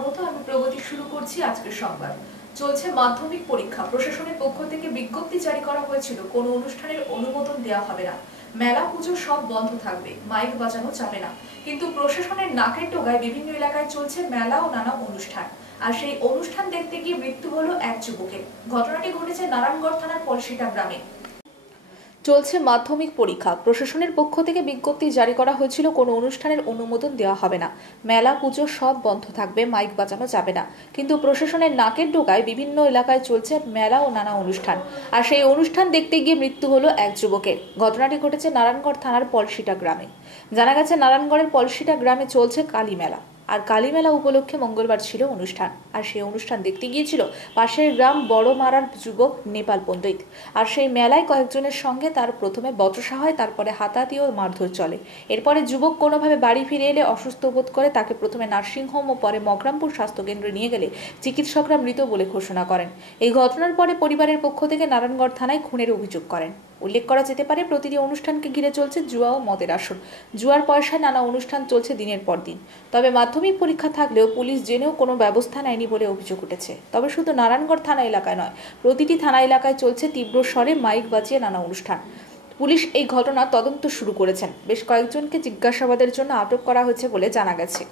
স্বাগত। আমি প্রগতি শুরু করছি আজকের সংবাদ। চলছে মাধ্যমিক পরীক্ষা। প্রশাসনের পক্ষ থেকে বিজ্ঞপ্তি জারি করা হয়েছিল, কোনো অনুষ্ঠানের অনুমোদন দেওয়া হবে না, মেলা পুজো সব বন্ধ থাকবে, মাইক বাজানো যাবে না। কিন্তু প্রশাসনের নাকের ডগায় বিভিন্ন এলাকায় চলছে মেলা ও নানা অনুষ্ঠান। আর সেই অনুষ্ঠান দেখতে গিয়ে মৃত্যু হলো এক যুবকের। ঘটনাটি ঘটেছে নারায়ণগড় থানার পলসিটা গ্রামে। চলছে মাধ্যমিক পরীক্ষা। প্রশাসনের পক্ষ থেকে বিজ্ঞপ্তি জারি করা হয়েছিল, কোনো অনুষ্ঠানের অনুমোদন দেওয়া হবে না, মেলা পুজো সব বন্ধ থাকবে, মাইক বাজানো যাবে না। কিন্তু প্রশাসনের নাকের ডোকায় বিভিন্ন এলাকায় চলছে মেলা ও নানা অনুষ্ঠান। আর সেই অনুষ্ঠান দেখতে গিয়ে মৃত্যু হলো এক যুবকের। ঘটনাটি ঘটেছে নারায়ণগড় থানার পলসিটা গ্রামে। জানা গেছে, নারায়ণগড়ের পলসিটা গ্রামে চলছে কালী মেলা। আর কালী মেলা উপলক্ষে মঙ্গলবার ছিল অনুষ্ঠান। আর সেই অনুষ্ঠান দেখতে গিয়েছিল পাশের গ্রাম বড়মারার যুবক নেপাল পণ্ডিত। আর সেই মেলায় কয়েকজনের সঙ্গে তার প্রথমে বচসা হয়, তারপরে হাতাহাতি ও মারধর চলে। এরপরে যুবক কোনোভাবে বাড়ি ফিরে এলে অসুস্থ বোধ করে তাকে প্রথমে নার্সিংহোম ও পরে মগরামপুর স্বাস্থ্যকেন্দ্রে নিয়ে গেলে চিকিৎসকরা মৃত বলে ঘোষণা করেন। এই ঘটনার পরে পরিবারের পক্ষ থেকে নারায়ণগড় থানায় খুনের অভিযোগ করেন। উল্লেখ করা যেতে পারে, প্রতিটি অনুষ্ঠানকে ঘিরে চলছে জুয়া ও মদের আসর। জুয়ার পয়সায় নানা অনুষ্ঠান চলছে দিনের পর দিন। তবে মাধ্যমিক পরীক্ষা থাকলেও পুলিশ জেনেও কোনো ব্যবস্থা নেয়নি বলে অভিযোগ উঠেছে। তবে শুধু নারায়ণগড় থানা এলাকায় নয়, প্রতিটি থানা এলাকায় চলছে তীব্র স্বরে মাইক বাজিয়ে নানা অনুষ্ঠান। পুলিশ এই ঘটনা তদন্ত শুরু করেছেন। বেশ কয়েকজনকে জিজ্ঞাসাবাদের জন্য আটক করা হয়েছে বলে জানা গেছে।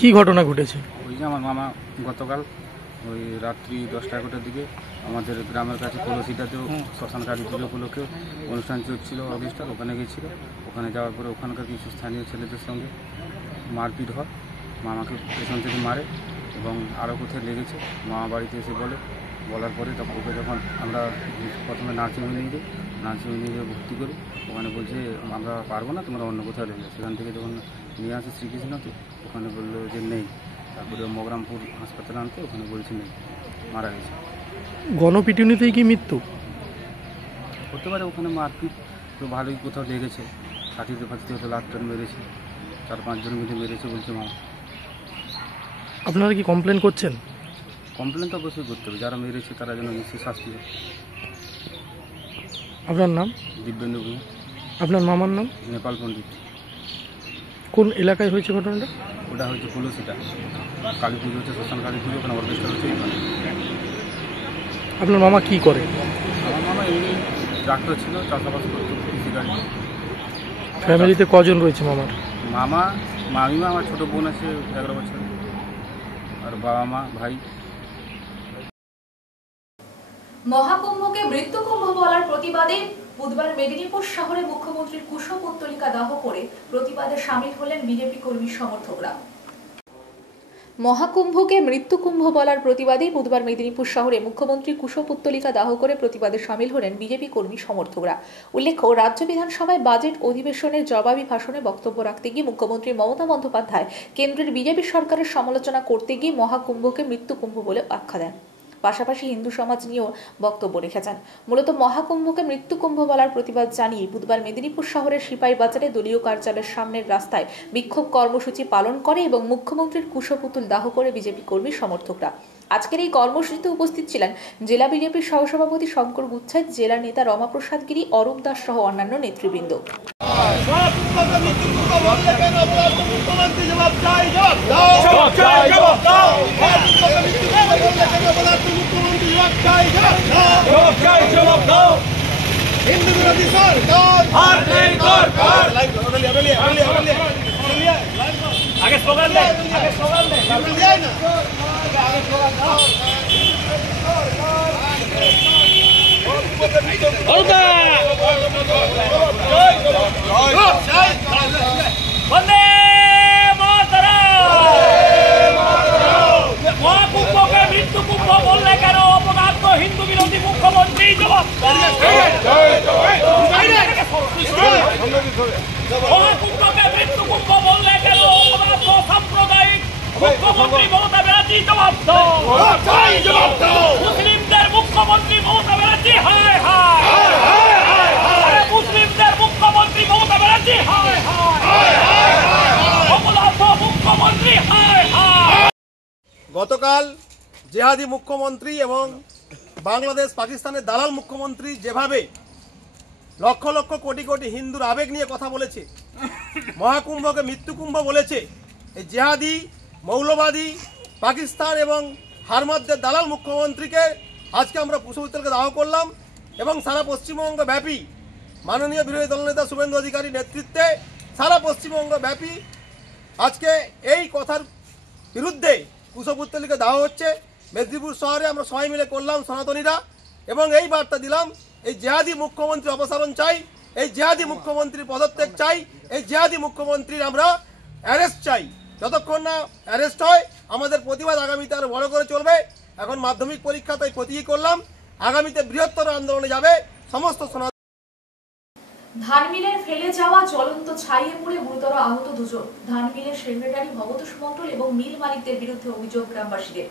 কি ঘটনা ঘটেছে? ওই যে আমার মামা গতকাল ওই রাত্রি 10টা-11টার দিকে আমাদের গ্রামের কাছে কলসিটাতেও শ্মশান কালী পুজো উপলক্ষে অনুষ্ঠান চলছিল অর্কেস্ট্রার, ওখানে গেছিল। ওখানে যাওয়ার পরে ওখানকার কিছু স্থানীয় ছেলেদের সঙ্গে মারপিট হয়। মামাকে পেছন থেকে মারে এবং আরও কোথায় লেগেছে। মামা বাড়িতে এসে বলার পরে ওকে যখন আমরা প্রথমে নার্সিংহোমে নিয়ে যাই, নার্সিংহোমে নিয়ে গিয়ে ভর্তি করি। ওখানে বলছে আমরা পারবো না, তোমরা অন্য কোথাও লেগে। সেখান থেকে যখন নিয়ে আসে শ্রীকৃষ্ণকে, ওখানে বললো যে নেই। তারপরে মগরামপুর হাসপাতালে আনতে, ওখানে বলছে নেই, মারা গেছে। গণপিটুনিতেই কি মৃত্যু হতে পারে? ওখানে মারপিট তো ভালোই কোথাও লেগেছে, ফাঁতিতে হয়তো লাটটান মেরেছে, 4-5 জন মিলে মেরেছে বলছে মামা। আপনারা কি কমপ্লেন করছেন? কমপ্লেন তো অবশ্যই করতে হবে, যারা মেরেছে তারা যেন নিশ্চয়ই শাস্তি হয়। আপনার নাম? দিব্যেন্দু ভূঁইয়া। আপনার মামার নাম? নেপাল পণ্ডিত। কোন এলাকায় হয়েছে ঘটনাটা? ওটা হচ্ছে কলসিটা, কালী পুজো হচ্ছে, শ্মশান কালী পুজো, ওখানে অর্কেস্ট্রা হচ্ছে ওখানে। আপনার মামা কি করে? আমার মামা এমনি ডাক্তার ছিল, চাষাবাস করতো, কৃষিকাজ। ফ্যামিলিতে কজন রয়েছে মামার? মামা, মামিমা, আমার ছোটো বোন আছে 11 বছর, আর বাবা মা, ভাই। মহাকুম্ভকে মৃত্যুকুম্ভ বলার প্রতিবাদে বুধবার মেদিনীপুর শহরে মুখ্যমন্ত্রীর কুশপুত্তলিকা দাহ করে প্রতিবাদে সামিল হলেন বিজেপি কর্মী সমর্থকরা। মহাকুম্ভকে মৃত্যুকুম্ভ বলার প্রতিবাদে বুধবার মেদিনীপুর শহরে মুখ্যমন্ত্রী কুশপুত্তলিকা দাহ করে প্রতিবাদে সামিল হলেন বিজেপি কর্মী সমর্থকরা। উল্লেখ্য, রাজ্য বিধানসভায় বাজেট অধিবেশনের জবাবি ভাষণে বক্তব্য রাখতে গিয়ে মুখ্যমন্ত্রী মমতা বন্দ্যোপাধ্যায় কেন্দ্রের বিজেপি সরকারের সমালোচনা করতে গিয়ে মহাকুম্ভকে মৃত্যুকুম্ভ বলে আখ্যা দেন। পাশাপাশি হিন্দু সমাজ নিয়েও বক্তব্য রেখেছেন। মূলত মহাকুম্ভকে মৃত্যুকুম্ভ বলার প্রতিবাদ জানিয়ে বুধবার মেদিনীপুর শহরের সিপাহীবাজারে দলীয় কার্যালয়ের সামনের রাস্তায় বিক্ষোভ কর্মসূচি পালন করে এবং মুখ্যমন্ত্রীর কুশপুতুল দাহ করে বিজেপি কর্মী সমর্থকরা। আজকের এই কর্মসূচিতে উপস্থিত ছিলেন জেলা বিজেপির সহসভাপতি শঙ্কর গুচ্ছাইত, জেলা নেতা রমাপ্রসাদ গিরি, অরূপ দাস সহ অন্যান্য নেতৃবৃন্দ। হিন্দু বিরোধী সরকার আগে স্লোগান দেয়, আগে স্লোগান দেয় না, আগে স্লোগান দাও। বন্দে মাতরম। মহাকুম্ভকে মৃত্যুকুম্ভ বললে কেন অপদার্থ হিন্দু বিরোধী মুখ্যমন্ত্রী? জবাব মহাকুম্ভকে মৃত্যুকুম্ভ বললে কেন অপদার্থ মুখ্যমন্ত্রী মমতা ব্যানার্জি জবাব দাও, মুসলিমদের মুখ্যমন্ত্রী মমতা ব্যানার্জি হায় হায়, মুসলিমদের মুখ্যমন্ত্রী মমতা ব্যানার্জি হায় হায়, অপরাধ মুখ্যমন্ত্রী হায় হায়। গতকাল জেহাদি মুখ্যমন্ত্রী এবং বাংলাদেশ পাকিস্তানের দালাল মুখ্যমন্ত্রী যেভাবে লক্ষ লক্ষ কোটি কোটি হিন্দুর আবেগ নিয়ে কথা বলেছে, মহাকুম্ভকে মৃত্যুকুম্ভ বলেছে, এই জেহাদি মৌলবাদী পাকিস্তান এবং হারমাদদের দালাল মুখ্যমন্ত্রীকে আজকে আমরা পুষ্পচিত্রকে দাহ করলাম এবং সারা পশ্চিমবঙ্গ ব্যাপী মাননীয় বিরোধী দলনেতা শুভেন্দু অধিকারী নেতৃত্বে সারা পশ্চিমবঙ্গ ব্যাপী আজকে এই কথার বিরুদ্ধে কুশপুত্তলিকে দেওয়া হচ্ছে। মেদিনীপুর শহরে আমরা সবাই মিলে করলাম সনাতনীরা এবং এই বার্তা দিলাম, এই জেহাদি মুখ্যমন্ত্রী অপসারণ চাই, এই জেহাদি মুখ্যমন্ত্রীর পদত্যাগ চাই, এই জেহাদি মুখ্যমন্ত্রীর আমরা অ্যারেস্ট চাই। যতক্ষণ না অ্যারেস্ট হয় আমাদের প্রতিবাদ আগামীতে আরো বড় করে চলবে। এখন মাধ্যমিক পরীক্ষা তাই প্রতীকী করলাম, আগামীতে বৃহত্তর আন্দোলনে যাবে সমস্ত সনাতন। ধান মিলের ফেলে যাওয়া জ্বলন্ত ছাইয়ে পুড়ে গুরুতর আহত দুজন। ধান মিলের সেক্রেটারি ভবতোষ মণ্ডল এবং মিল মালিকদের বিরুদ্ধে অভিযোগ গ্রামবাসীদের।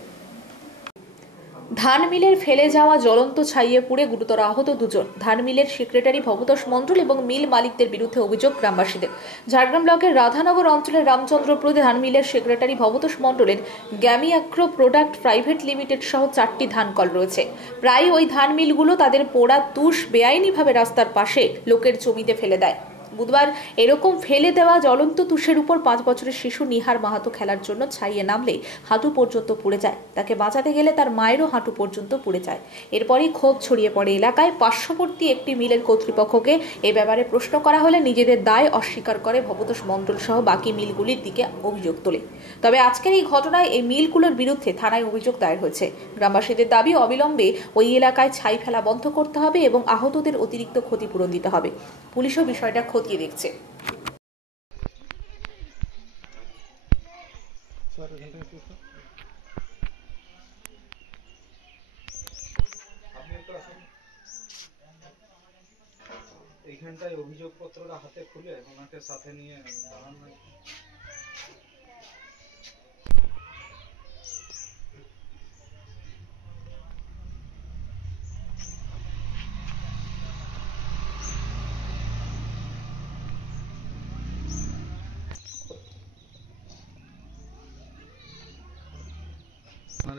ধান মিলের ফেলে যাওয়া জ্বলন্ত ছাইয়ে পুড়ে গুরুতর আহত দুজন। ধান মিলের সেক্রেটারি ভবতোষ মণ্ডল এবং মিল মালিকদের বিরুদ্ধে অভিযোগ গ্রামবাসীদের। ঝাড়গ্রাম ব্লকের রাধানগর অঞ্চলের রামচন্দ্রপুরে ধান মিলের সেক্রেটারি ভবতোষ মণ্ডলের gamy agro product private limited সহ 4টি ধান কল রয়েছে। প্রায় ওই ধান মিলগুলো তাদের পোড়া তুষ বেআইনিভাবে রাস্তার পাশে লোকের জমিতে ফেলে দেয়। বুধবার এরকম ফেলে দেওয়া জ্বলন্ত তুষের উপর 5 বছরের শিশু নিহার মাহাতো খেলার জন্য ছাইয়ে নামলে হাঁটু পর্যন্ত পুড়ে যায়। তাকে বাঁচাতে গেলে তার মায়েরও হাঁটু পর্যন্ত পুড়ে যায়। এরপরই ক্ষোভ ছড়িয়ে পড়ে এলাকায়। পার্শ্ববর্তী একটি মিলের কর্তৃপক্ষকে এ ব্যাপারে প্রশ্ন করা হলে নিজেদের দায় অস্বীকার করে ভবতোষ মণ্ডল সহ বাকি মিলগুলির দিকে অভিযোগ তোলে। তবে আজকের এই ঘটনায় এই মিলগুলোর বিরুদ্ধে থানায় অভিযোগ দায়ের হয়েছে। গ্রামবাসীদের দাবি অবিলম্বে ওই এলাকায় ছাই ফেলা বন্ধ করতে হবে এবং আহতদের অতিরিক্ত ক্ষতিপূরণ দিতে হবে। পুলিশও বিষয়টা খতিয়ে দেখছে। এইখানটায় অভিযোগপত্রটা হাতে খুলে ওনাকে সাথে নিয়ে দাঁড়ান না।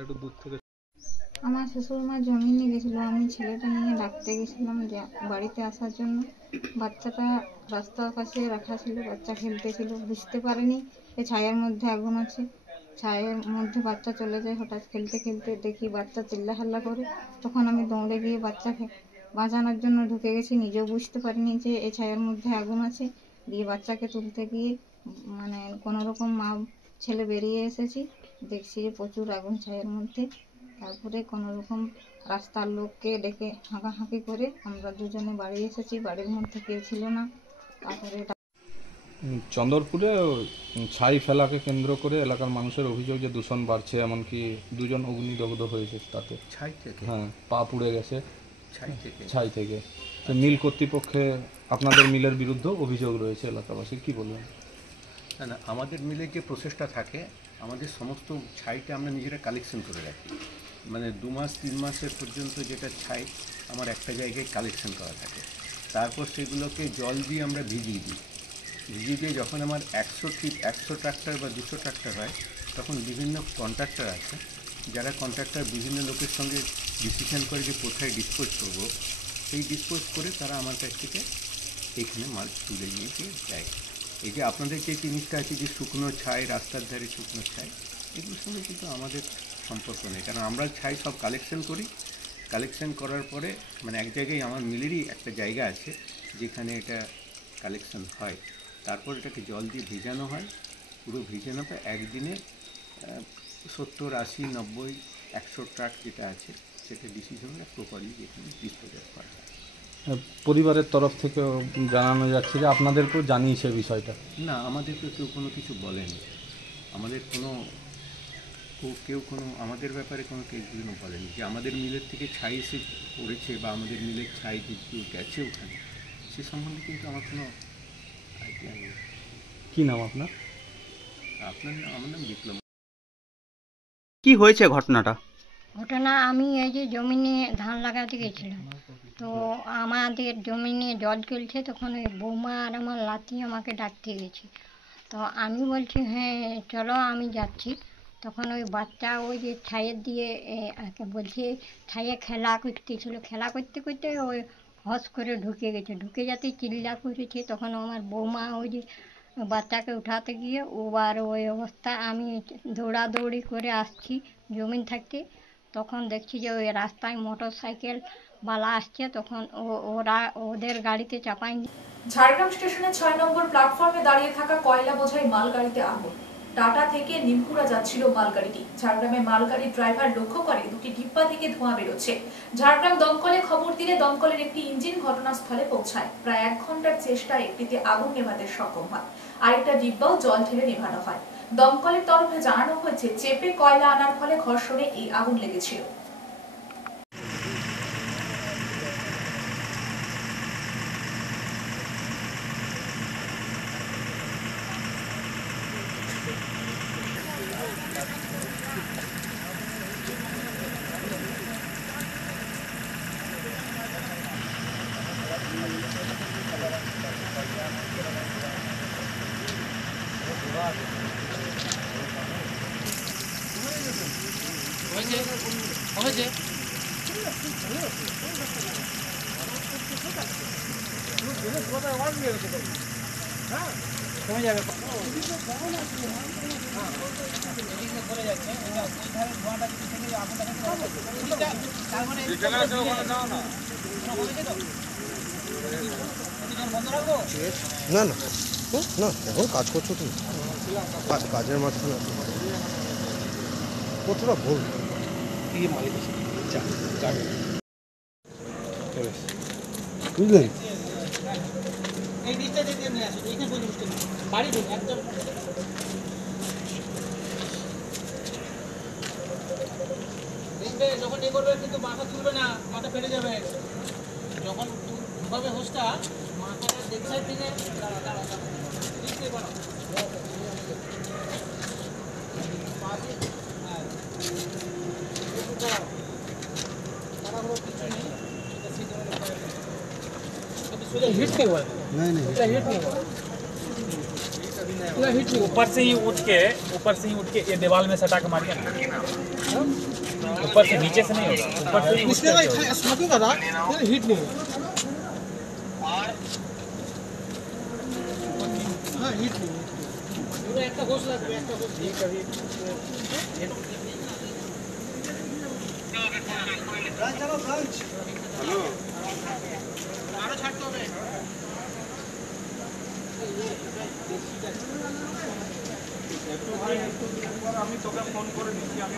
একটু দূর থেকে আমার শ্বশুরমা জমি নিয়ে গেছিলো, আমি ছেলেটা নিয়ে ডাকতে গেছিলাম যে বাড়িতে আসার জন্য। বাচ্চাটা রাস্তার পাশে রাখা ছিল, বাচ্চা খেলতেছিল, বুঝতে পারেনি যে ছায়ের মধ্যে আগুন আছে। ছায়ের মধ্যে বাচ্চা চলে যায়। হঠাৎ খেলতে খেলতে দেখি বাচ্চা চিল্লাহাল্লা করে, তখন আমি দৌড়ে গিয়ে বাচ্চাকে বাঁচানোর জন্য ঢুকে গেছি। নিজেও বুঝতে পারিনি যে এই ছায়ের মধ্যে আগুন আছে। দিয়ে বাচ্চাকে তুলতে গিয়ে মানে কোনো রকম মা ছেলে বেরিয়ে এসেছি, দেখছি যে প্রচুর আগুন ছায়ের মধ্যে। তারপরে কোনো রকম রাস্তার লোককে ডেকে হাঁকাহাঁকি করে আমরা দুজনে বাড়ি এসেছি। বাড়ির মধ্যে কেউ ছিল না। তারপরে চন্দরপুরে ছাই ফেলাকে কেন্দ্র করে এলাকার মানুষের অভিযোগ যে দূষণ বাড়ছে, এমনকি দুজন অগ্নিদগ্ধ হয়েছে তাতে। ছাই থেকে? হ্যাঁ, পা পুড়ে গেছে ছাই থেকে। তো মিল কর্তৃপক্ষে আপনাদের মিলের বিরুদ্ধে অভিযোগ রয়েছে এলাকাবাসীর, কি বলবেন? না, আমাদের মিলে যে প্রসেসটা থাকে, আমাদের সমস্ত ছাইটা আমরা নিজেরা কালেকশন করে রাখি। মানে 2 মাস 3 মাসের পর্যন্ত যেটা ছাই আমার একটা জায়গায় কালেকশন করা থাকে। তারপর সেগুলোকে জল দিয়ে আমরা ভিজিয়ে দিই। ভিজিয়ে দিয়ে যখন আমার 100 ট্রাক্টর বা 200 ট্রাক্টর হয়, তখন বিভিন্ন কন্ট্রাক্টর আছে, যারা কন্ট্রাক্টর বিভিন্ন লোকের সঙ্গে ডিসিশন করে যে কোথায় ডিসপোজ করবো। সেই ডিসপোজ করে তারা আমার কাছ থেকে এইখানে মাল তুলে নিয়ে গিয়ে যায়। এই যে আপনাদের যে জিনিসটা আছে যে শুকনো ছাই, রাস্তার ধারে শুকনো ছাই, এগুলোর সঙ্গে কিন্তু আমাদের সম্পর্ক নেই। কারণ আমরা ছাই সব কালেকশন করি। কালেকশন করার পরে মানে এক জায়গায় আমার মিলেরই একটা জায়গা আছে যেখানে এটা কালেকশন হয়। তারপর এটাকে জল দিয়ে ভিজানো হয়। পুরো ভিজানো হয় একদিনে 70, 80, 90, 100 ট্রাক যেটা আছে সেটা ডিসিশনটা প্রপারলি যেখানে ডিসপোজাল করা হয়। পরিবারের তরফ থেকে জানানো যাচ্ছে যে আপনাদেরকেও জানিয়েছে বিষয়টা? না, আমাদেরকে কেউ কোনো কিছু বলেনি। আমাদের কেউ কোনো আমাদের ব্যাপারে কোনো কেউ বলেনি যে আমাদের মিলের থেকে ছাই এসে পড়েছে বা আমাদের মিলের ছাই যে কেউ গেছে ওখানে, সে সম্বন্ধে কিন্তু আমার কোনো আইডিয়া নেই। কী নাম আপনার? আমার নাম বিপ্লব। কি হয়েছে ঘটনাটা? ঘটনা আমি এই যে জমিনে ধান লাগাতে গেছিলাম, তো আমাদের জমিনে জল চলছে, তখন ওই বৌমা আর আমার লাতি আমাকে ডাকতে গেছে। তো আমি বলছি হ্যাঁ চলো আমি যাচ্ছি। তখন ওই বাচ্চা ওই যে ছাইয়ের দিয়ে বলছে ছাইয়ে খেলা করতেছিল, খেলা করতে করতে ওই হস করে ঢুকে গেছে, ঢুকে যাতে চিল্লা করেছে। তখন আমার বৌমা ওই যে বাচ্চাকে উঠাতে গিয়ে ওবার ওই অবস্থা, আমি দৌড়াদৌড়ি করে আসছি জমিন থাকতে। তখন দেখছি যে ওই রাস্তায় মোটর সাইকেল বালা আসছে, তখন ওরা ওদের গাড়িতে চাপাই। ঝাড়গ্রাম স্টেশনের 6 নম্বর প্ল্যাটফর্মে দাঁড়িয়ে থাকা কয়লা বোঝাই মালগাড়িতে আগুন। টাটা থেকে নিমপুরা যাচ্ছিল মালগাড়িটি। ঝাড়গ্রামে মালগাড়ির ড্রাইভার লক্ষ্য করে দুটি ডিব্বা থেকে ধোঁয়া বেরোচ্ছে। ঝাড়গ্রাম দমকলে খবর দিলে দমকলের একটি ইঞ্জিন ঘটনাস্থলে পৌঁছায়। প্রায় 1 ঘন্টার চেষ্টায় একটিতে আগুন নেভাতে সক্ষম হয়, আরেকটা ডিব্বাও জল ঢেলে নেভানো হয়। দমকলের তরফে জানানো হয়েছে চেপে কয়লা আনার ফলে ঘর্ষণে এই আগুন লেগেছিল। না না না, এখন কাজ করছো তুমি, কাজের মাঝখানে কতটা ভুল। বুঝলেন? যখন এ করবে কিন্তু মাথা তুলবে না, মাথা ফেটে যাবে। যখন ঢুকাবে হোসটা, মাথাটা দেখ সাইড থেকে ऊपर से ही उठ के ये दीवार में सटा के मारिए, ऊपर से नीचे से नहीं होगा, ऊपर से ही स्मोकिंग का था, हीट नहीं होगा। हाँ हीट नहीं पूरा एक होश लगবে, একটা होश ये कभी ब्रांच चलो ब्रांच हेलो আরো ছাড়তে হবে। আমি তোকে ফোন করে দিচ্ছি, আমি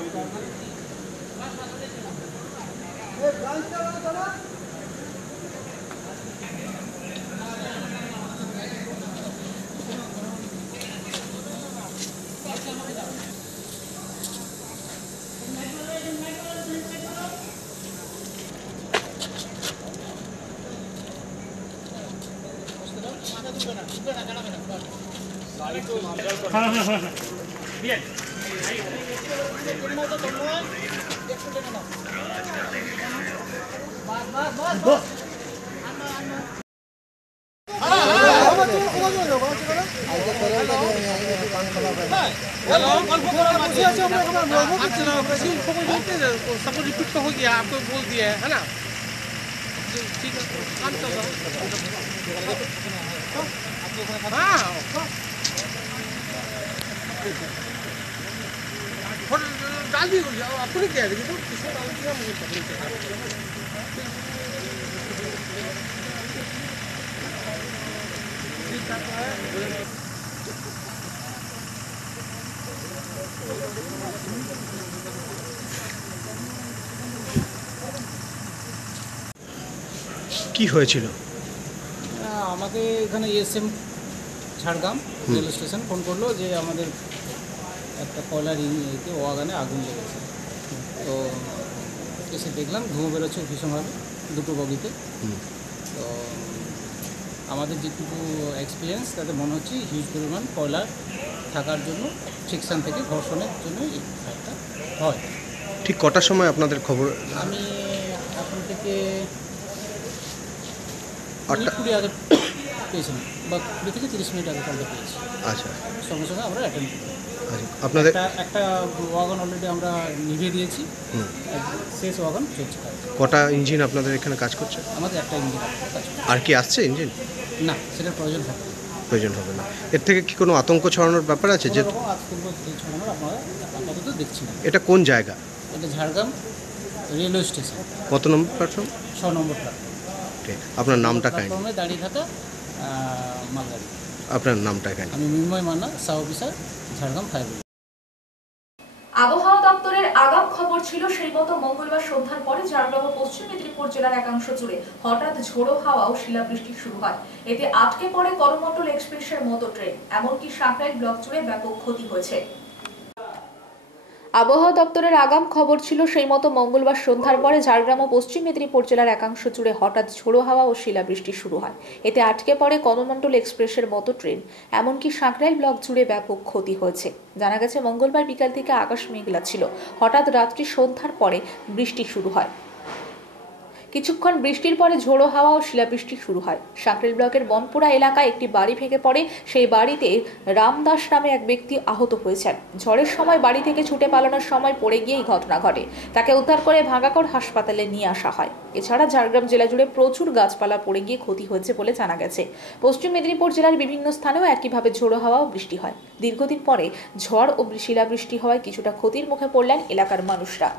सब रिपीट तो हो गया, आपको बोल दिया है ना, ठीक है काम चल रहा है। हाँ डाल दी आपको नहीं क्या है, तो किसको डाल दिया मुझे पता नहीं चला। কি হয়েছিল? আমাকে এখানে SM Jhargram rail station phone করলো যে আমাদের একটা কয়লার ইতে ওয়াগানে আগুন লেগেছে। তো এসে দেখলাম ধোঁয়া বেরোচ্ছে ভীষণভাবে দুটো বগিতে। তো আমাদের যেটুকু এক্সপিরিয়েন্স তাতে মনে হচ্ছে হিউজ পরিমাণ কয়লা থাকার জন্য সেকশন থেকে ঘর্ষণের জন্য এই ফায়ারটা হয়। ঠিক কটার সময় আপনাদের খবর? আমি এখন থেকে 8টা 20 আগে পেয়েছিলাম, বা 20 থেকে 30 মিনিট আগে কলটা পেয়েছি। আচ্ছা সঙ্গে সঙ্গে আমরা অ্যাটেন্ড করি। আচ্ছা আপনাদের একটা ওয়াগন অলরেডি আমরা নিভিয়ে দিয়েছি, শেষ ওয়াগন চলছে কাজ। কটা ইঞ্জিন আপনাদের এখানে কাজ করছে? আমাদের একটা ইঞ্জিন কাজ করছে। আর কি আসছে ইঞ্জিন? না, সেটার প্রয়োজন হবে না। প্রয়োজন হবে না। এর থেকে কি কোনো আতঙ্ক ছড়ানোর ব্যাপার আছে? যে ছড়ানোর আপনারা আপাতত দেখছি না। এটা কোন জায়গা? এটা ঝাড়গ্রাম রেলওয়ে স্টেশন, কত নম্বর প্ল্যাটফর্ম? 6 নম্বর প্ল্যাটফর্ম। ঠিক, আপনার নামটা কাইন্ড? প্ল্যাটফর্মে দাঁড়িয়ে থাকা মালগাড়ি। আপনার নামটা কাইন্ড? আমি Mrinmoy Manna, sub officer, Jhargram fire brigade. আবহাওয়া দপ্তরের আগাম খবর ছিল সেই মতো মঙ্গলবার সন্ধ্যার পরে ঝাড়গ্রাম ও পশ্চিম মেদিনীপুর জেলার একাংশ জুড়ে হঠাৎ ঝোড়ো হাওয়া ও শিলাবৃষ্টি শুরু হয়। এতে আটকে পড়ে করমণ্ডল এক্সপ্রেসের মতো ট্রেন, এমনকি সাঁকরাইল ব্লক জুড়ে ব্যাপক ক্ষতি হয়েছে। আবহাওয়া দপ্তরের আগাম খবর ছিল সেই মতো মঙ্গলবার সন্ধ্যার পরে ঝাড়গ্রাম ও পশ্চিম মেদিনীপুর জেলার একাংশ জুড়ে হঠাৎ ঝোড়ো হাওয়া ও শিলাবৃষ্টি শুরু হয়। এতে আটকে পড়ে করমণ্ডল এক্সপ্রেসের মতো ট্রেন, এমনকি সাঁকরাইল ব্লক জুড়ে ব্যাপক ক্ষতি হয়েছে। জানা গেছে মঙ্গলবার বিকাল থেকে আকাশ মেঘলা ছিল, হঠাৎ রাত্রি সন্ধ্যার পরে বৃষ্টি শুরু হয়। কিছুক্ষণ বৃষ্টির পরে ঝোড়ো হাওয়া ও শিলাবৃষ্টি শুরু হয়। সাঁকরাইল ব্লকের বনপুরা এলাকায় একটি বাড়ি ভেঙে পড়ে, সেই বাড়িতে রামদাস নামে এক ব্যক্তি আহত হয়েছেন। ঝড়ের সময় বাড়ি থেকে ছুটে পালানোর সময় পড়ে গিয়ে এই ঘটনা ঘটে। তাকে উদ্ধার করে ভাঙ্গাকড় হাসপাতালে নিয়ে আসা হয়। এছাড়া ঝাড়গ্রাম জেলা জুড়ে প্রচুর গাছপালা পড়ে গিয়ে ক্ষতি হয়েছে বলে জানা গেছে। পশ্চিম মেদিনীপুর জেলার বিভিন্ন স্থানেও একইভাবে ঝোড়ো হাওয়া ও বৃষ্টি হয়। দীর্ঘদিন পরে ঝড় ও শিলাবৃষ্টি হওয়ায় কিছুটা ক্ষতির মুখে পড়লেন এলাকার মানুষরা।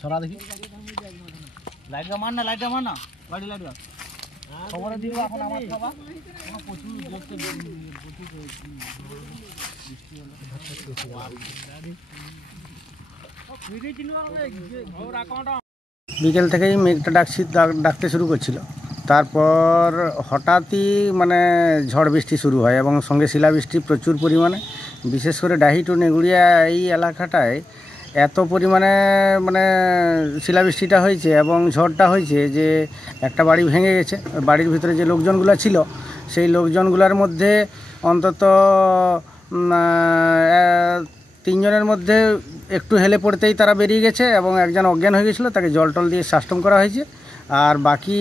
ছড়া দেখি লাইটটা মার না, লাইটটা মার না, গাড়ি লাইট খবর দিব এখন আমার খাবার প্রচুর বিকেল থেকেই মেঘটা ডাকতে শুরু করছিল। তারপর হঠাৎই মানে ঝড় বৃষ্টি শুরু হয় এবং সঙ্গে শিলাবৃষ্টি প্রচুর পরিমাণে, বিশেষ করে ডাহি টু নেগুড়িয়া এই এলাকাটায় এত পরিমাণে মানে শিলাবৃষ্টিটা হয়েছে এবং ঝড়টা হয়েছে যে একটা বাড়ি ভেঙে গেছে। বাড়ির ভিতরে যে লোকজনগুলো ছিল সেই লোকজনগুলোর মধ্যে অন্তত 3 জনের মধ্যে একটু হেলে পড়তেই তারা বেরিয়ে গেছে এবং একজন অজ্ঞান হয়ে গেছিলো, তাকে জল টল দিয়ে সাস্টম করা হয়েছে। আর বাকি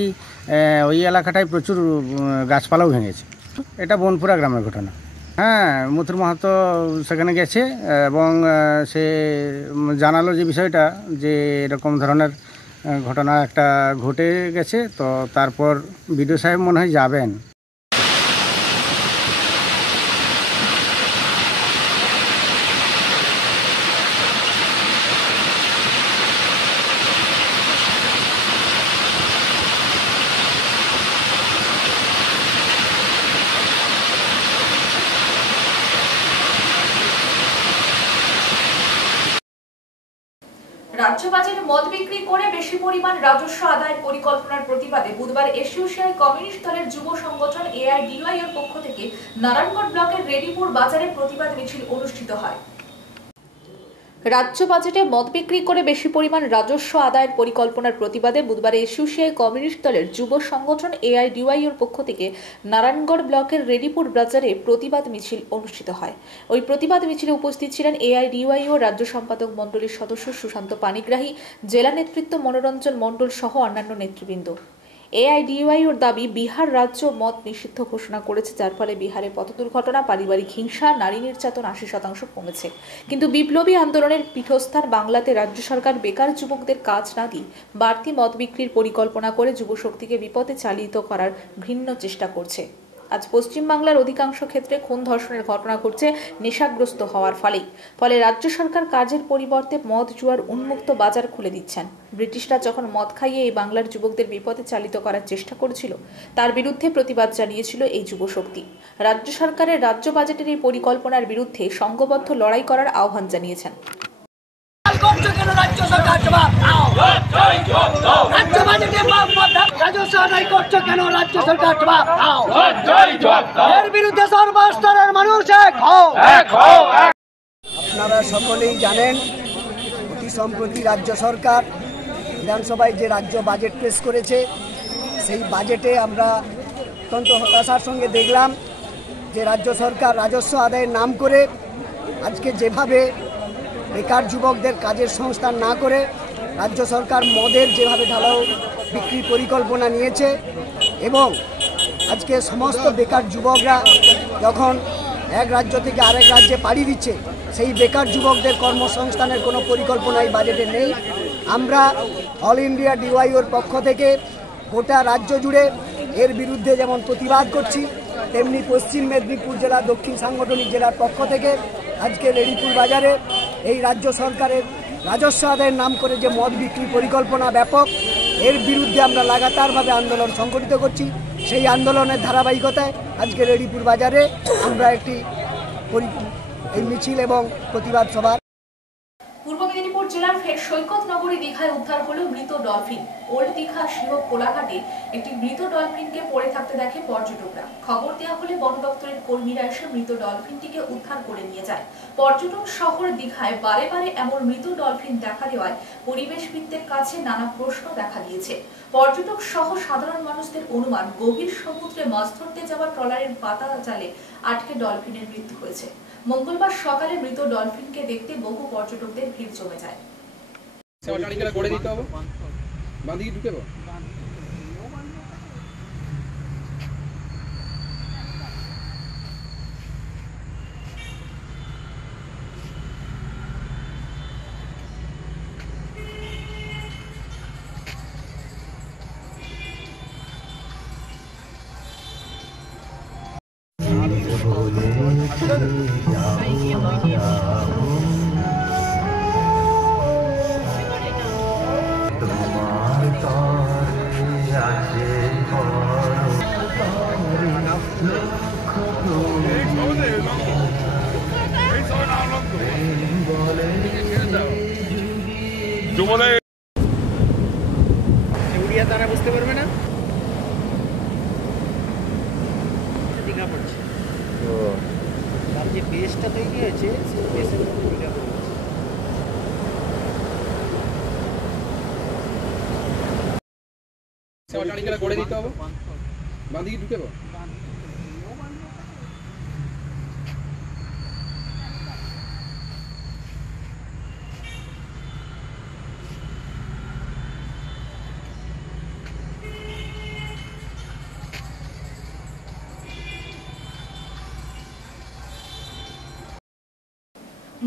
ওই এলাকাটায় প্রচুর গাছপালাও ভেঙেছে। এটা বনপুরা গ্রামের ঘটনা। হ্যাঁ, মথুর মাহাতো সেখানে গেছে এবং সে জানালো যে বিষয়টা যে এরকম ধরনের ঘটনা একটা ঘটে গেছে। তো তারপর বিডিও সাহেব মনে হয় যাবেন। রাজ্য বাজেট মদ বিক্রি করে বেশি পরিমাণ রাজস্ব আদায়ের পরিকল্পনার প্রতিবাদে বুধবার এসইউসিআই কমিউনিস্ট দলের যুব সংগঠন এআইডিওয়াই এর পক্ষ থেকে নারায়ণগড় ব্লকের রেডিপুর বাজারে প্রতিবাদ মিছিল অনুষ্ঠিত হয়। রাজ্য বাজেটে মদ বিক্রি করে বেশি পরিমাণ রাজস্ব আদায়ের পরিকল্পনার প্রতিবাদে বুধবার এসইউসিআই কমিউনিস্ট দলের যুব সংগঠন এআইডিওয়াইওর পক্ষ থেকে নারায়ণগড় ব্লকের রেডিপুর বাজারে প্রতিবাদ মিছিল অনুষ্ঠিত হয়। ওই প্রতিবাদ মিছিলে উপস্থিত ছিলেন এআইডিওয়াইও রাজ্য সম্পাদক মণ্ডলীর সদস্য সুশান্ত পানিগ্রাহী, জেলা নেতৃত্ব মনোরঞ্জন মণ্ডল সহ অন্যান্য নেতৃবৃন্দ। এআইডিওয়াইওর দাবি, বিহার রাজ্য মদ নিষিদ্ধ ঘোষণা করেছে, যার ফলে বিহারে পথ দুর্ঘটনা, পারিবারিক হিংসা, নারী নির্যাতন 80% কমেছে। কিন্তু বিপ্লবী আন্দোলনের পীঠস্থান বাংলাতে রাজ্য সরকার বেকার যুবকদের কাজ না দিয়ে বাড়তি মদ বিক্রির পরিকল্পনা করে যুবশক্তিকে বিপথে চালিত করার ঘৃণ্য চেষ্টা করছে। আজ পশ্চিমবাংলার অধিকাংশ ক্ষেত্রে খুন ধর্ষণের ঘটনা ঘটছে নেশাগ্রস্ত হওয়ার ফলে রাজ্য সরকার কাজের পরিবর্তে মদ জুয়ার উন্মুক্ত বাজার খুলে দিচ্ছেন। ব্রিটিশরা যখন মদ খাইয়ে এই বাংলার যুবকদের বিপথে চালিত করার চেষ্টা করেছিল, তার বিরুদ্ধে প্রতিবাদ জানিয়েছিল এই যুবশক্তি। রাজ্য সরকারের রাজ্য বাজেটের এই পরিকল্পনার বিরুদ্ধে সংঘবদ্ধ লড়াই করার আহ্বান জানিয়েছেন। রাজ্য সরকার জবাব দাও। রাজ্য বাজেটে রাজস্ব আদায় করছো কেন? রাজ্য সরকার জবাব দাও। এর বিরুদ্ধে সর্বস্তরের মানুষ এক হও। আপনারা সকলেই জানেন, অতি সম্প্রতি রাজ্য সরকার বিধানসভায় যে রাজ্য বাজেট পেশ করেছে, সেই বাজেটে আমরা অত্যন্ত হতাশার সঙ্গে দেখলাম যে রাজ্য সরকার রাজস্ব আদায়ের নাম করে আজকে যেভাবে বেকার যুবকদের কাজের সংস্থান না করে রাজ্য সরকার মদের যেভাবে ঢালাও বিক্রির পরিকল্পনা নিয়েছে, এবং আজকে সমস্ত বেকার যুবকরা যখন এক রাজ্য থেকে আরেক রাজ্যে পাড়ি দিচ্ছে, সেই বেকার যুবকদের কর্মসংস্থানের কোনো পরিকল্পনা এই বাজেটে নেই। আমরা অল ইন্ডিয়া ডিওয়াইওর পক্ষ থেকে গোটা রাজ্য জুড়ে এর বিরুদ্ধে যেমন প্রতিবাদ করছি, তেমনি পশ্চিম মেদিনীপুর জেলা দক্ষিণ সাংগঠনিক জেলার পক্ষ থেকে আজকে রেডিপুর বাজারে এই রাজ্য সরকারের রাজস্ব আদায়ের নাম করে যে মদ বিক্রি পরিকল্পনা ব্যাপক, এর বিরুদ্ধে আমরা লাগাতারভাবে আন্দোলন সংগঠিত করছি। সেই আন্দোলনের ধারাবাহিকতায় আজকে রেডিপুর বাজারে আমরা একটি মিছিল এবং প্রতিবাদ সভা। পূর্ব মেদিনীপুর জেলার ফের সৈকত নগরী দীঘায় উদ্ধার হলো মৃত ডলফিন। ওল্ড দীঘা শিহক কোলাঘাটে একটি মৃত ডলফিনকে পড়ে থাকতে দেখে পর্যটকরা। খবর দেওয়া হলে বন দপ্তরের কর্মীরা এসে মৃত ডলফিনটিকে উদ্ধার করে নিয়ে যায়। পর্যটন শহর দীঘায় বারে বারে এমন মৃত ডলফিন দেখা দেওয়ায় পরিবেশবিদদের কাছে নানা প্রশ্ন দেখা দিয়েছে। পর্যটক সহ সাধারণ মানুষদের অনুমান, গভীর সমুদ্রে মাছ ধরতে যাওয়া ট্রলারের পাতা জালে আটকে ডলফিনের মৃত্যু হয়েছে। মঙ্গলবার সকালে মৃত ডলফিনকে দেখতে বহু পর্যটকদের ভিড় জমে যায়। তারা বুঝতে পারবে না দীঘা পড়ছে, তার যে বেসটা তৈরি হয়েছে সেই বেসের মধ্যে দীঘা পড়ছে। করে দিতে হবে, বাঁধিয়ে ঢুকে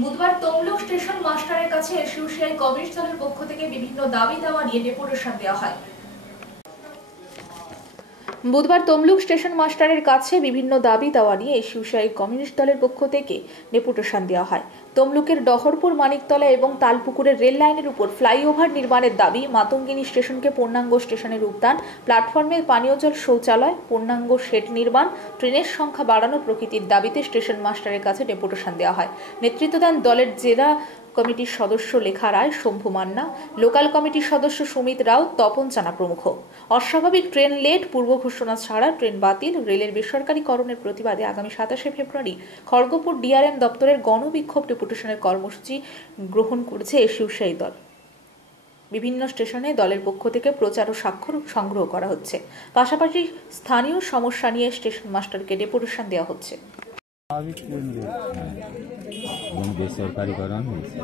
বুধবার তমলুক স্টেশন মাস্টারের কাছে এসইউসিআই কমিউনিস্ট দলের পক্ষ থেকে বিভিন্ন দাবি দাওয়া নিয়ে ডেপুটেশন দেওয়া হয়। বুধবার তমলুক স্টেশন মাস্টারের কাছে বিভিন্ন দাবি দাওয়া নিয়ে এসইউসিআই কমিউনিস্ট দলের পক্ষ থেকে ডেপুটেশন দেওয়া হয়। তমলুকের ডহরপুর, মানিকতলা এবং তালপুকুরের রেল লাইনের উপর ফ্লাইওভার নির্মাণের দাবি, মাতঙ্গিনী স্টেশনকে পূর্ণাঙ্গ স্টেশনের রূপদান, প্ল্যাটফর্মে পানীয় জল শৌচালয়, পূর্ণাঙ্গ শেড নির্মাণ, ট্রেনের সংখ্যা বাড়ানো প্রভৃতির দাবিতে স্টেশন মাস্টারের কাছে ডেপুটেশন দেওয়া হয়। নেতৃত্ব দেন দলের জেলা কমিটির সদস্য লেখা রায়, শম্ভু মান্না, লোকাল কমিটির সদস্য সুমিত রাও, তপন চানা প্রমুখ। অস্বাভাবিক ট্রেন লেট, পূর্ব ঘোষণা ছাড়া ট্রেন বাতিল, রেলের বেসরকারীকরণের প্রতিবাদে আগামী 27শে ফেব্রুয়ারি খড়গপুর ডিআরএম দপ্তরের গণবিক্ষোভ ডেপুটেশনের কর্মসূচি গ্রহণ করেছে এসইউসিআই দল। বিভিন্ন স্টেশনে দলের পক্ষ থেকে প্রচার ও স্বাক্ষর সংগ্রহ করা হচ্ছে। পাশাপাশি স্থানীয় সমস্যা নিয়ে স্টেশন মাস্টারকে ডেপুটেশন দেওয়া হচ্ছে। বেসরকারিকরণ হয়েছে।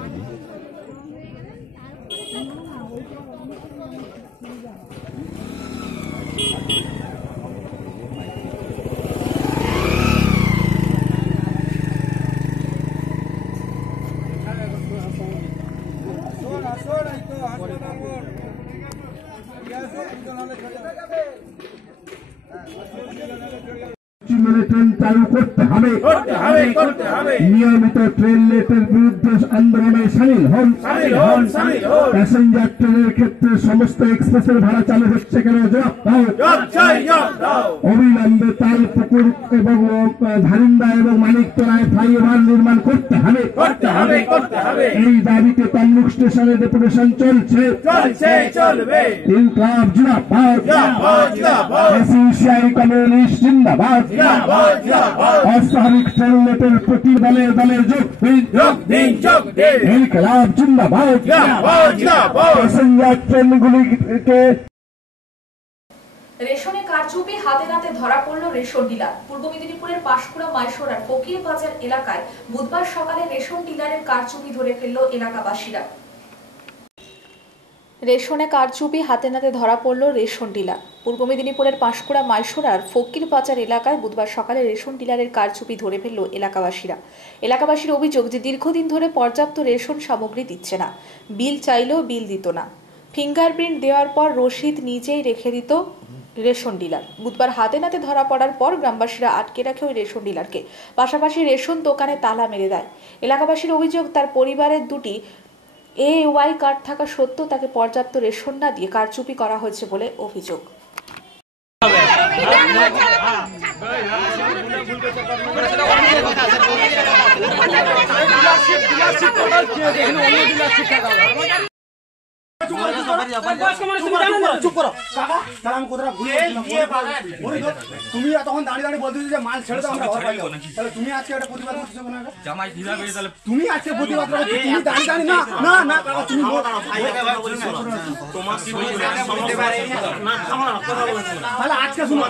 ট্রেন চালু করতে হবে, নিয়মিত ট্রেন লেটের বিরুদ্ধে আন্দোলনে সামিল হন। প্যাসেঞ্জার ট্রেনের ক্ষেত্রে সমস্ত এক্সপ্রেসের ভাড়া চালু হচ্ছে কেন জবাব দাও। অবিলম্বে তালপুকুর এবং ধারিন্দা এবং মানিকতলায় ফ্লাইওভার নির্মাণ করতে হবে। এই দাবিতে তমলুক স্টেশনে ডেপুটেশন চলছে। ইনকলাব জিন্দাবাদ, এসইউসিআই কমিউনিস্ট জিন্দাবাদ। অস্বাভাবিক ট্রেন লেটের প্রতি দলে দলে যোগ দিন। ইনকলাব জিন্দাবাদ। প্যাসেঞ্জার ট্রেনগুলিকে রেশনে কারচুপি হাতে নাতে ধরা পড়ল রেশন ডিলার। পূর্ব মেদিনীপুরের পাঁশকুড়া মাইশোরার ফকির বাজার এলাকায় বুধবার সকালে রেশন ডিলারের কারচুপি ধরে ফেলল এলাকাবাসীরা। রেশনে কারচুপি হাতে নাতে ধরা পড়ল রেশন ডিলার। পূর্ব মেদিনীপুরের পাঁশকুড়া মাইশোরার ফকির বাজার এলাকায় বুধবার সকালে রেশন ডিলারের কারচুপি ধরে ফেলল এলাকাবাসীরা। এলাকাবাসীর অভিযোগ যে দীর্ঘদিন ধরে পর্যাপ্ত রেশন সামগ্রী দিচ্ছে না, বিল চাইলেও বিল দিত না, ফিঙ্গারপ্রিন্ট দেওয়ার পর রসিদ নিজেই রেখে দিত রেশন ডিলার। বুধবার হাতে নাতে ধরা পড়ার পর গ্রামবাসীরা আটকে রাখে ওই রেশন ডিলারকে, পাশাপাশি রেশন দোকানে তালা মেরে দেয়। এলাকাবাসীর অভিযোগ তার পরিবারের দুটি AY কার্ড থাকা সত্ত্বেও তাকে পর্যাপ্ত রেশন না দিয়ে কারচুপি করা হয়েছে বলে অভিযোগ। তুমি তখন দাঁড়িয়ে দাঁড়িয়ে বলতে যে মাল ছেড়ে দাও, আমরা ঘর পাই তাহলে তুমি আজকে একটা প্রতিবাদ করছো না? জামাই ঢিলা করে তাহলে তুমি আজকে প্রতিবাদ করছো, তুমি দাঁড়িয়ে দাঁড়িয়ে না না না তুমি তোমার কি বুঝতে পারে না, থামো না, কথা বলছো না। তাহলে আজকে শুনো,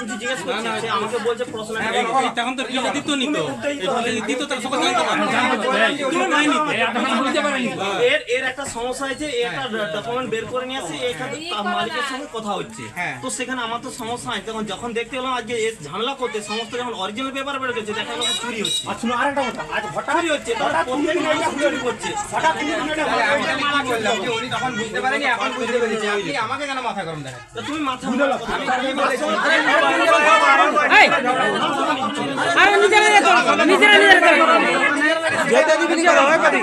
কিছু জিজ্ঞেস করছে, আমাকে বলছে প্রশ্ন তখন তো কি দিত নিত দিত তার সকাল জানতে পারে তুমি নাই নিতে এখন বুঝতে পারেনি। এর একটা সমস্যা আছে, একটা ডকুমেন্ট বের করে নিয়ে আসি, এখানে মালিকের সঙ্গে কথা হচ্ছে, তো সেখানে আমার তো সমস্যা আছে। তখন যখন দেখতে পেলাম আজকে ঝামেলা করতে সমস্ত যখন অরিজিনাল পেপার বের করেছে, দেখা গেল চুরি হচ্ছে। আচ্ছা আরেকটা কথা, আজ হঠাৎ চুরি হচ্ছে, হঠাৎ চুরি করছে, হঠাৎ উনি তখন বুঝতে পারেনি, এখন বুঝতে পেরেছে। আপনি আমাকে কেন মাথা গরম দেখান? তুমি মাথা আমি কি বলেছি? আরে নিজেরা যেটা দিবি না হয় পারি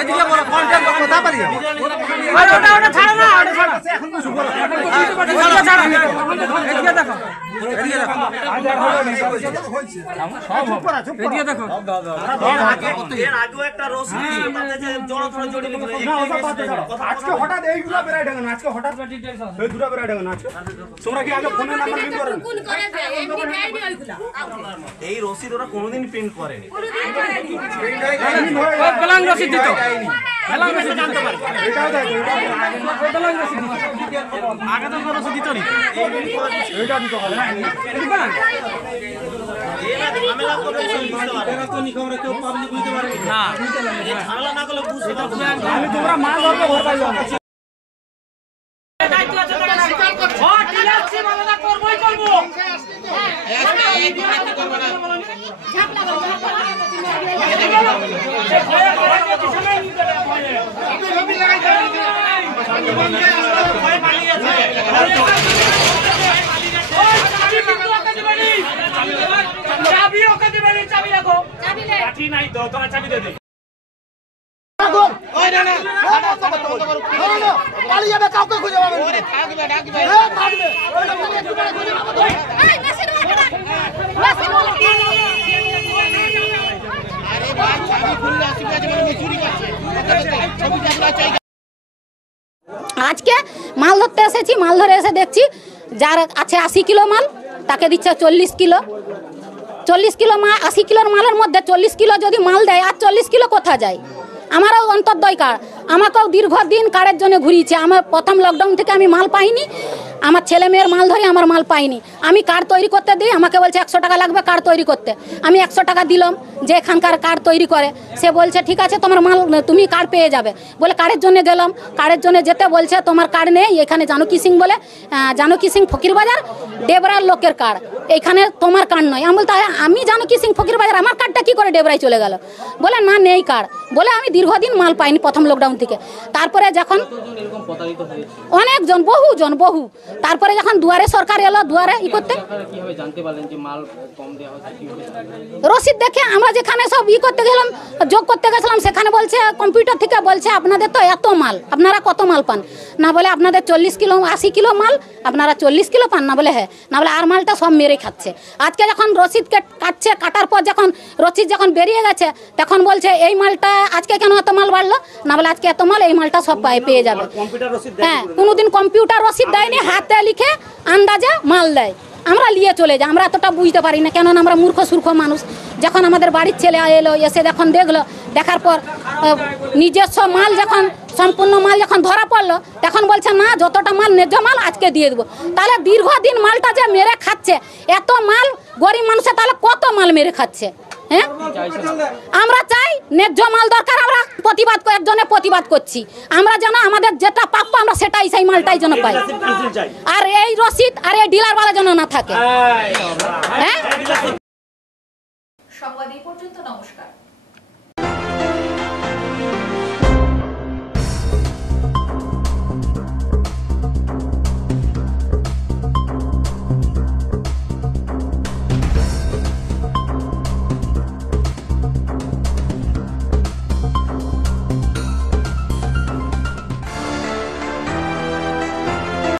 এদিকে বড় কন্টেন্ট কথা পারি। আরে ওটা ছাড়ো না, ওটা ছাড়ো, এখন তো শুভ ওটা ছাড়ো, এদিকে দেখো, এদিকে দেখো, আজ আর হলো না, সব চুপ করা, চুপ করা, এদিকে দেখো। এর আগে একটা রসিদ তাতে যে জড় ফড় জড়ি লিখে না, ওটা বাদ দাও। আজকে হঠাৎ এইগুলা বেরাই ঢাঙ্গা, আজকে হঠাৎ এই দুটো বেরাই ঢাঙ্গা আজকে। তোমরা কি আগে ফোনের নাম্বার লিংক করেন? কোন করে দেয় এমনি দেয়নি ওইগুলা। এই রসিদ ওরা কোনোদিন প্রিন্ট করেনি, বেলাং রসিদ দিত, বেলাং রসিদ জানতে পারে, এটাও দেয়, বেলাং রসিদ দিত, আগে তো রসিদ দিত নি, এইটা দিত হবে এরা ঝামেলা করে বুঝতে পারে না, তো নিকমরা কেউ পাবলিক বুঝতে পারে না, এই ঝামেলা না করলে বুঝতে পারবে না। আমি তোমরা মাল ধরবে ঘর পাইলো দায়িত্ব আছে, তোমরা স্বীকার করছো। ও ঠিক আছে, মামলা করবই করব, এই দিকে করব না, ঝাপলা করব, পালিয়ে যাবে, কাউকে খুঁজে পাবে না, থাকবে ডাকবে, থাকবে আরে ভাই চাবি খুললে আসবে, আজ মানে চুরি করছে। মাল ধরতে এসেছি, মাল ধরে এসে দেখছি যার আছে 80 কিলো মাল তাকে দিচ্ছে 40 কিলো। 40 কিলো মাল, 80 কিলোর মালের মধ্যে 40 কিলো যদি মাল দেয় আর 40 কিলো কোথা যায়? আমারও অন্তর্দয় কার্ড, আমাকেও দীর্ঘদিন কার্ডের জন্য ঘুরিয়েছে। আমার প্রথম লকডাউন থেকে আমি মাল পাইনি, আমার ছেলে মেয়ের মাল ধরে আমার মাল পাইনি। আমি কার্ড তৈরি করতে দিই, আমাকে বলছে 100 টাকা লাগবে কার্ড তৈরি করতে। আমি 100 টাকা দিলাম যে এখানকার কার্ড তৈরি করে, সে বলছে ঠিক আছে তোমার মাল তুমি কার্ড পেয়ে যাবে বলে কার্ডের জন্য গেলাম। কার্ডের জন্য যেতে বলছে তোমার কার্ড নেই, এখানে জানকী সিং বলে, জানকী সিং ফকিরবাজার ডেবরার লোকের কার্ড, এইখানে তোমার কার্ড নয়। আমি বলতে আমি জানকী সিং ফকিরবাজার, আমার কার্ডটা কী করে ডেবরায় চলে গেল? বলে না নেই কার্ড। বলে আমি দীর্ঘদিন মাল পাইনি প্রথম লকডাউন থেকে। তারপরে যখন অনেকজন বহু তারপরে যখন দুয়ারে সরকার এলো, দুয়ারে করতে রসিদ দেখে আমরা যেখানে সব করতে গেলাম, যোগ করতে গেছিলাম, সেখানে বলছে কম্পিউটার থেকে বলছে আপনাদের তো এত মাল, আপনারা কত মাল পান? না বলে আপনাদের 40 কিলো 80 কিলো মাল, আপনারা 40 কিলো পান? না বলে হ্যাঁ। না বলে আর মালটা সব মেরে খাচ্ছে। আজকে যখন রসিদ কাটছে, কাটার পর যখন রসিদ যখন বেরিয়ে গেছে, তখন বলছে এই মালটা আজকে কেন এত মাল বাড়লো? না বলে আজকে এত মাল, এই মালটা সব পেয়ে যাবে। হ্যাঁ, কোনোদিন কম্পিউটার রসিদ দেয়নি, হাতে লিখে আন্দাজে মাল দেয়, আমরা নিয়ে চলে যাই। আমরা এতটা বুঝতে পারি না, কেননা আমরা মূর্খ সূর্খ মানুষ। যখন আমাদের বাড়ির ছেলে এলো, এসে যখন দেখলো, দেখার পর নিজস্ব মাল যখন সম্পূর্ণ মাল যখন ধরা পড়লো, তখন বলছে না যতটা মাল ন্যায্য মাল আজকে দিয়ে দেবো। তাহলে দীর্ঘদিন মালটা যে মেরে খাচ্ছে, এত মাল গরিব মানুষের তাহলে কত মাল মেরে খাচ্ছে? হ্যাঁ, আমরা চাই ন্যায্য মাল দরকার। আমরা প্রতিবাদ একজনে প্রতিবাদ করছি, আমরা যেন আমাদের যেটা প্রাপ্য আমরা সেটাই সেই মালটাই যেন পাই। আর এই রসিদ আর এই ডিলারওয়ালা যেন না থাকে। হ্যাঁ।